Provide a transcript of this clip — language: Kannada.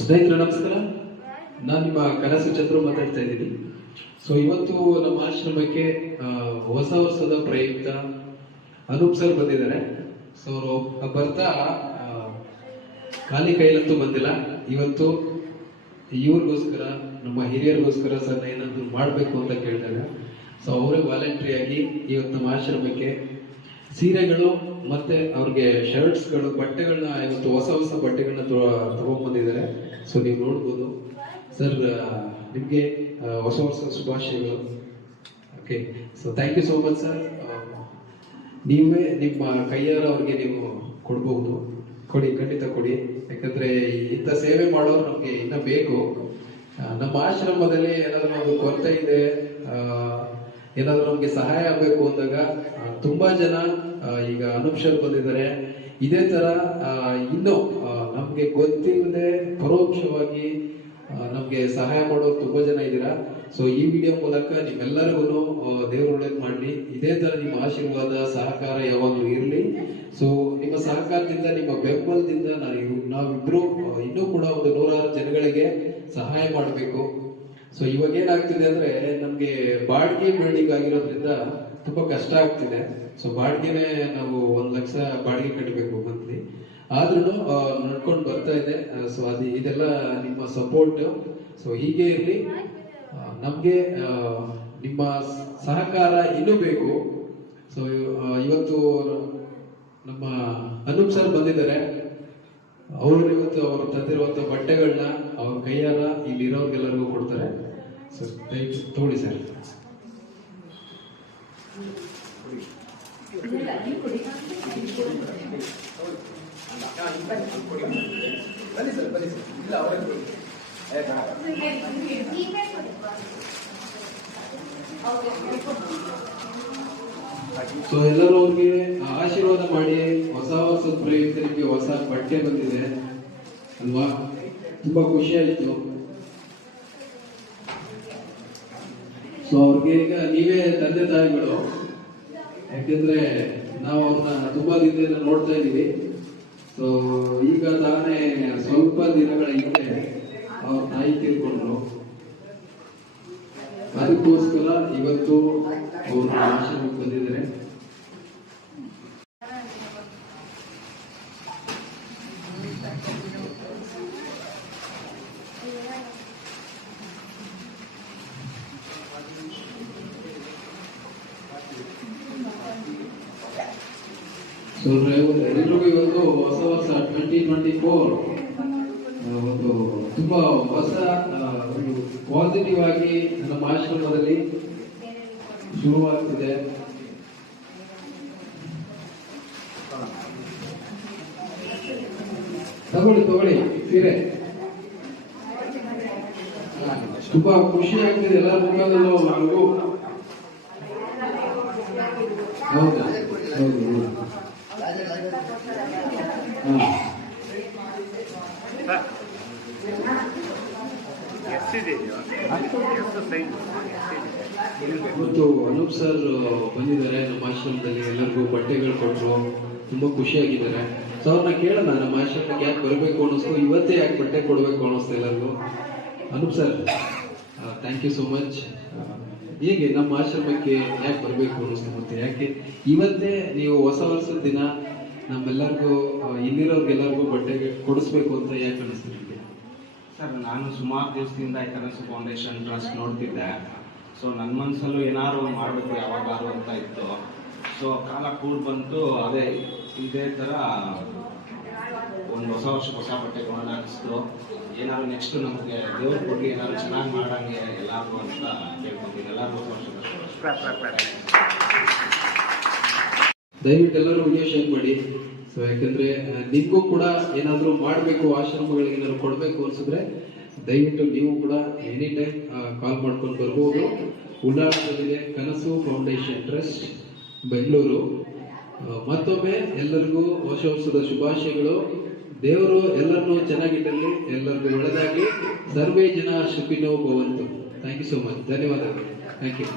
ಸ್ನೇಹಿತರೆ ನಮಸ್ಕಾರ. ನಾನು ನಿಮ್ಮ ಕನಸು ಚಂದ್ರು ಮಾತಾಡ್ತಾ ಇದ್ದೀನಿ. ಸೊ ಇವತ್ತು ನಮ್ಮ ಆಶ್ರಮಕ್ಕೆ ಹೊಸ ವರ್ಷದ ಪ್ರಯುಕ್ತ ಅನೂಪ್ ಸರ್ ಬಂದಿದ್ದಾರೆ. ಸೊ ಅವರು ಬರ್ತಾ ಖಾಲಿ ಕೈಲಂತೂ ಬಂದಿಲ್ಲ. ಇವತ್ತು ಇವ್ರಿಗೋಸ್ಕರ, ನಮ್ಮ ಹಿರಿಯರಿಗೋಸ್ಕರ ಸರ್ ಏನಾದ್ರು ಮಾಡಬೇಕು ಅಂತ ಕೇಳಿದಾಗ ಸೊ ಅವರೇ ವಾಲಂಟ್ರಿ ಆಗಿ ಇವತ್ತು ನಮ್ಮ ಆಶ್ರಮಕ್ಕೆ ಸೀರೆಗಳು ಮತ್ತೆ ಅವ್ರಿಗೆ ಶರ್ಟ್ಸ್ಗಳು, ಬಟ್ಟೆಗಳನ್ನ ಇವತ್ತು ಹೊಸ ಹೊಸ ಬಟ್ಟೆಗಳನ್ನ ತಗೊಂಡ್ಬಂದಿದ್ದಾರೆ. ಸೊ ನೀವು ನೋಡ್ಬೋದು ಸರ್. ನಿಮಗೆ ಹೊಸ ವರ್ಷ ಶುಭಾಶಯಗಳು. Okay, so thank you so much sir. ನೀವೇ ನಿಮ್ಮ ಕೈಯಾರ ಅವ್ರಿಗೆ ನೀವು ಕೊಡ್ಬಹುದು. ಕೊಡಿ, ಖಂಡಿತ ಕೊಡಿ. ಯಾಕಂದ್ರೆ ಇಂಥ ಸೇವೆ ಮಾಡೋರು ನಮ್ಗೆ ಇನ್ನ ಬೇಕು. ನಮ್ಮ ಆಶ್ರಮದಲ್ಲಿ ಏನಾದ್ರು ಒಂದು ಕೊರತೆ ಇದೆ, ಏನಾದ್ರು ನಮ್ಗೆ ಸಹಾಯ ಆಗ್ಬೇಕು ಅಂದಾಗ ತುಂಬಾ ಜನ ಈಗ ಅನೂಪ್ ಸರ್ ಬಂದಿದ್ದಾರೆ. ಇದೇ ತರ ಇನ್ನು ನಮ್ಗೆ ಗೊತ್ತಿಲ್ಲದೆ ಪರೋಕ್ಷವಾಗಿ ನಮ್ಗೆ ಸಹಾಯ ಮಾಡೋರು ತುಂಬಾ ಜನ ಇದ್ದೀರಾ. ಸೊ ಈ ವಿಡಿಯೋ ಮೂಲಕ ನಿಮ್ಮೆಲ್ಲರಿಗೂ ದೇವ್ರ ಒಳ್ಳೇದ್ ಮಾಡ್ಲಿ. ಇದೇ ತರ ನಿಮ್ಮ ಆಶೀರ್ವಾದ, ಸಹಕಾರ ಯಾವಾಗ್ಲೂ ಇರ್ಲಿ. ಸೊ ನಿಮ್ಮ ಸಹಕಾರದಿಂದ, ನಿಮ್ಮ ಬೆಂಬಲದಿಂದ ನಾವಿಬ್ರು ಇನ್ನೂ ಕೂಡ ಒಂದು 106 ಜನಗಳಿಗೆ ಸಹಾಯ ಮಾಡಬೇಕು. ಸೊ ಇವಾಗ ಏನಾಗ್ತಿದೆ ಅಂದ್ರೆ ನಮ್ಗೆ ಬಾಡಿಗೆ ಬಿಲ್ಡಿಂಗ್ ಆಗಿರೋದ್ರಿಂದ ತುಂಬಾ ಕಷ್ಟ ಆಗ್ತಿದೆ. ಸೊ ಬಾಡಿಗೆನೆ ನಾವು 1 ಲಕ್ಷ ಬಾಡಿಗೆ ಕಟ್ಟಬೇಕು ಮಂತ್ಲಿ. ಆದ್ರೂ ನಡ್ಕೊಂಡು ಬರ್ತಾ ಇದೆ. ಸೊ ಇದೆಲ್ಲ ನಿಮ್ಮ ಸಪೋರ್ಟ್. ಸೊ ಹೀಗೆ ಇರ್ಲಿ. ನಮ್ಗೆ ನಿಮ್ಮ ಸಹಕಾರ ಇನ್ನೂ ಬೇಕು. ಸೊ ಇವತ್ತು ನಮ್ಮ ಅನೂಪ್ ಸರ್ ಬಂದಿದ್ದಾರೆ. ಅವರು ಇವತ್ತು ಅವರು ತಂದಿರುವಂತ ಬಟ್ಟೆಗಳನ್ನ ಅವ್ರ ಕೈಯಾರ ಇಲ್ಲಿರೋರ್ಗೆಲ್ಲರಿಗೂ ಕೊಡ್ತಾರೆ. ಸರ್ ತಗೊಳ್ಳಿ ಸರ್. ಸೊ ಎಲ್ಲರೂ ಅವ್ರಿಗೆ ಆಶೀರ್ವಾದ ಮಾಡಿ. ಹೊಸ ವರ್ಷದ ಪ್ರಯುಕ್ತ ನಿಮಗೆ ಹೊಸ ಬಟ್ಟೆ ಬಂದಿದೆ ಅಲ್ವಾ? ತುಂಬಾ ಖುಷಿ ಆಯ್ತು. ಸೊ ಅವ್ರಿಗೆ ಈಗ ನೀವೇ ತಂದೆ ತಾಯಿಗಳು. ಯಾಕೆಂದ್ರೆ ನಾವು ಅವ್ರನ್ನ ತುಂಬಾ ದಿನದಿಂದ ನೋಡ್ತಾ ಇದೀವಿ. ಸೊ ಈಗ ತಾನೇ ಸ್ವಲ್ಪ ದಿನಗಳ ಹಿಂದೆ ಅವ್ರ ತಾಯಿ ತೀರ್ಕೊಂಡ್ರು. ಅದಕ್ಕೋಸ್ಕರ ಇವತ್ತು ಅವರು ಆಶ್ರಮಕ್ಕೆ ಬಂದಿದ್ದಾರೆ. ಸೊ ಎಲ್ರಿಗೂ ಇವತ್ತು ಹೊಸ ವರ್ಷ 2024 ಒಂದು ತುಂಬಾ ಹೊಸ ಪಾಸಿಟಿವ್ ಆಗಿ ನಮ್ಮ ಆಶ್ರಮದಲ್ಲಿ ಶುರುವಾಗ್ತಿದೆ. ತಗೊಳ್ಳಿ ಸೀರೆ. ತುಂಬಾ ಖುಷಿ ಆಗ್ತಿದೆ ಎಲ್ಲರ ಮುಖದಲ್ಲೂ. ನಾವು ಹೌದು ಇವತ್ತು ಅನೂಪ್ ಸರ್ ಬಂದಿದ್ದಾರೆ ನಮ್ಮ ಆಶ್ರಮದಲ್ಲಿ. ಎಲ್ಲರಿಗೂ ಬಟ್ಟೆಗಳು ಕೊಟ್ಟರು, ತುಂಬಾ ಖುಷಿಯಾಗಿದ್ದಾರೆ. ಸೊ ಅವ್ರನ್ನ ಕೇಳೋಣ, ನಮ್ಮ ಆಶ್ರಮಕ್ಕೆ ಯಾಕೆ ಬರಬೇಕು ಅನ್ನಿಸ್ತು, ಇವತ್ತೇ ಯಾಕೆ ಬಟ್ಟೆ ಕೊಡ್ಬೇಕು ಅನ್ನಿಸ್ತು ಎಲ್ಲರಿಗೂ. Anoop sir, thank you so much. ಹೇಗೆ ನಮ್ಮ ಆಶ್ರಮಕ್ಕೆ ಯಾಕೆ ಬರಬೇಕು ಅನ್ನಿಸ್ತು, ಮತ್ತೆ ಯಾಕೆ ಇವತ್ತೇ ನೀವು ಹೊಸ ವರ್ಷದ ದಿನ ನಮ್ಮೆಲ್ಲರಿಗೂ ಇಲ್ಲಿರೋರ್ಗೆಲ್ಲರಿಗೂ ಬಟ್ಟೆ ಕೊಡಿಸ್ಬೇಕು ಅಂತ ಯಾಕೆ ಅನಿಸ್ತು ನಿಮಗೆ? ಸರ್, ನಾನು ಸುಮಾರು ದಿವಸದಿಂದ ಈ ಕನಸು ಫೌಂಡೇಶನ್ ಟ್ರಸ್ಟ್ ನೋಡ್ತಿದ್ದೆ. ಸೊ ನನ್ನ ಮನಸ್ಸಲ್ಲೂ ಏನಾದ್ರು ಮಾಡಬೇಕು ಯಾವಾಗಾದ್ರು ಅಂತ ಇತ್ತು. ಸೊ ಕಾಲ ಕೂಡ ಬಂತು. ಅದೇ ಇದೇ ಥರ ಒಂದು ಹೊಸ ವರ್ಷಕ್ಕೆ ಹೊಸ ಬಟ್ಟೆಗಳನ್ನ ಅನಿಸ್ತು. ಏನಾದ್ರು ನೆಕ್ಸ್ಟ್ ನಮಗೆ ದೇವ್ರ ಕೊಟ್ಟು ಏನಾದ್ರು ಚೆನ್ನಾಗಿ ಮಾಡಂಗೆ ಎಲ್ಲರಿಗೂ ಅಂತ ಕೇಳ್ಕೊಂತೀನಿ. ಎಲ್ಲರಿಗೂ ಹೊಸ ವರ್ಷದ ದಯವಿಟ್ಟು ಎಲ್ಲರೂ ವಿಡಿಯೋ ಶೇರ್ ಮಾಡಿ. ಸೊ ಯಾಕಂದ್ರೆ ನಿಮ್ಗೂ ಕೂಡ ಏನಾದ್ರು ಮಾಡಬೇಕು, ಆಶ್ರಮಗಳಿಗೆ ಏನಾದ್ರು ಕೊಡಬೇಕು ಅನ್ಸಿದ್ರೆ ದಯವಿಟ್ಟು ನೀವು ಕೂಡ ಎನಿ ಟೈಮ್ ಕಾಲ್ ಮಾಡ್ಕೊಂಡು ಬರ್ಬೋದು. ಉಳ್ಳಾಳದಲ್ಲಿದೆ ಕನಸು ಫೌಂಡೇಶನ್ ಟ್ರಸ್ಟ್, ಬೆಂಗಳೂರು. ಮತ್ತೊಮ್ಮೆ ಎಲ್ಲರಿಗೂ ಹೊಸ ವರ್ಷದ ಶುಭಾಶಯಗಳು. ದೇವರು ಎಲ್ಲರನ್ನೂ ಚೆನ್ನಾಗಿಟ್ಟಲ್ಲಿ, ಎಲ್ಲರಿಗೂ ಒಳ್ಳೆದಾಗಲಿ. ಸರ್ವೇ ಜನ ಸುಖಿನೋ ಭವಂತು. Thank you so much. ಧನ್ಯವಾದಗಳು. Thank you.